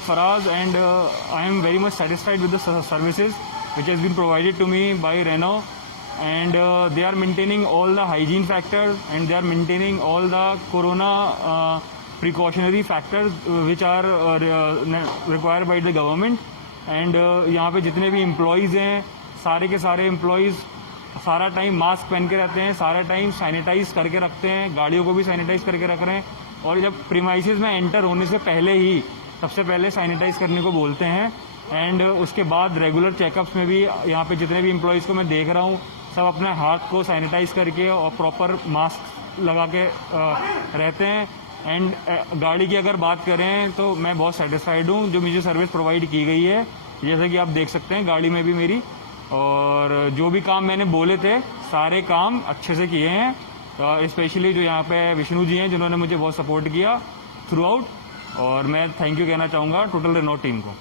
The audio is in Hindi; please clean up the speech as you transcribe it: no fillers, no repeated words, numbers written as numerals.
Mohammad Faraz, and I am very much satisfied with the services which has been provided to me by Renault, and they are maintaining all the hygiene factors, and they are maintaining all the corona precautionary factors which are required by the government. And यहाँ पे जितने भी एम्प्लॉयज़ हैं, सारे के सारे एम्प्लॉयज़ सारा टाइम मास्क पहन के रहते हैं, सारा टाइम सैनिटाइज करके रखते हैं, गाड़ियों को भी सैनिटाइज करके रख रहे हैं, और जब प्रीमाइसेस में एंटर होने से पहले ही सबसे पहले सैनिटाइज करने को बोलते हैं। एंड उसके बाद रेगुलर चेकअप्स में भी यहाँ पे जितने भी एम्प्लॉयज़ को मैं देख रहा हूँ, सब अपने हाथ को सैनिटाइज करके और प्रॉपर मास्क लगा के रहते हैं। एंड गाड़ी की अगर बात करें तो मैं बहुत सेटिस्फाइड हूँ जो मुझे सर्विस प्रोवाइड की गई है, जैसे कि आप देख सकते हैं गाड़ी में भी मेरी, और जो भी काम मैंने बोले थे सारे काम अच्छे से किए हैं। स्पेशली जो यहाँ पे विष्णु जी हैं जिन्होंने मुझे बहुत सपोर्ट किया थ्रू आउट, और मैं थैंक यू कहना चाहूँगा टोटल रेनॉल्ट टीम को।